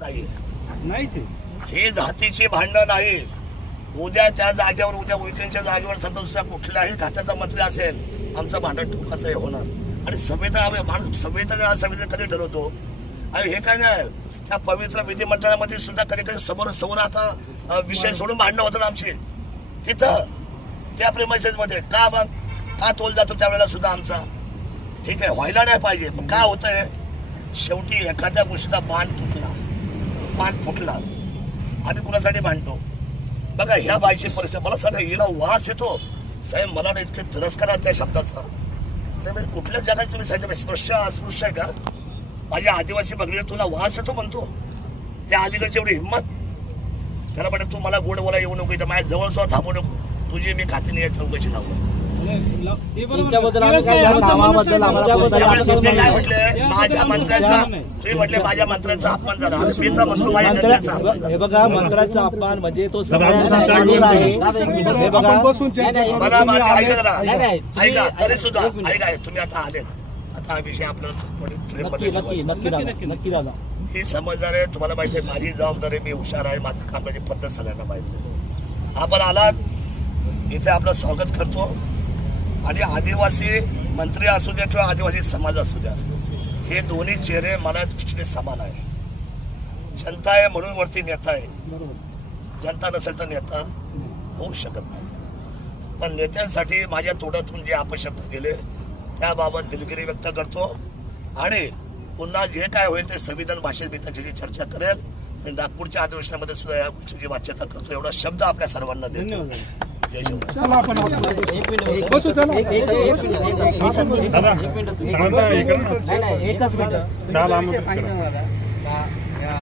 नाहीच हे जातीची भांडण नाही. उद्या त्या जागेवर उद्या उईकेंच्या जागेवर समजा दुसऱ्या कुठल्याही खात्याचा मंत्री असेल आमचं भांडण ठोकाचं हे होणार. आणि संविधान माणूस संविधान कधी ठरवतो. आणि हे काय नाही त्या पवित्र विधिमंडळामध्ये सुद्धा कधी कधी समोर आता विषय सोडून भांडणं होतं ना आमची तिथं त्या प्रेमाइसेस मध्ये. का मग का तोल जातो त्यावेळेला सुद्धा आमचा. ठीक आहे व्हायला नाही पाहिजे पण काय होतंय शेवटी एखाद्या गोष्टीचा बाण फुटला आम्ही कुणासाठी भांडतो. बघा ह्या बाईची परिस्थिती मला सांगा हिला वास येतो साहेब. मला ना इतके तिरस्कार आहे त्या शब्दाचा. अरे कुठल्याच जगात तुम्ही सांगितलं स्पृश्य अस्पृश्य आहे का. माझ्या आदिवासी बघले तुला वास येतो म्हणतो. त्या आदिवासी एवढी हिंमत त्याला म्हणत तू मला गोड बोला येऊ नको इथं माझ्या जवळ सुद्धा थांबू नको. तुझी मी खात्याने या चौकशी लावलं. काय म्हटले माझ्या मंत्र्यांचा तुम्ही म्हटले माझ्या मंत्र्यांचा अपमान झाला. मी तर म्हणतो माझ्या जनतेचा अपमान झाला. हे बघा मंत्र्यांचा अपमान म्हणजे तो ऐका तरी सुद्धा ऐका तुम्ही आता आले आता हा विषय आपल्याला नक्की दादा ही समजदार आहे. तुम्हाला माहिती आहे माझी जबाबदारी मी हुशार आहे. माझं काम करायची पद्धत सगळ्यांना माहिती आहे. आपण आलात इथे आपलं स्वागत करतो. आणि आदिवासी मंत्री असू द्या किंवा आदिवासी समाज असू द्या हे दोन्ही चेहरे मला दृष्टीने समान आहे. जनता आहे म्हणून वरती नेता आहे. जनता नसेल तर नेता होऊ शकत नाही. पण नेत्यांसाठी माझ्या तोंडातून जे अपशब्द गेले त्याबाबत दिलगिरी व्यक्त करतो. आणि पुन्हा जे काय होईल ते संविधान भाषेत मी त्याची चर्चा करेल. आणि नागपूरच्या अधिवेशनामध्ये सुद्धा या गोष्टीची वाच्यता करतो. एवढा शब्द आपल्या सर्वांना देतो. जय शिवराय.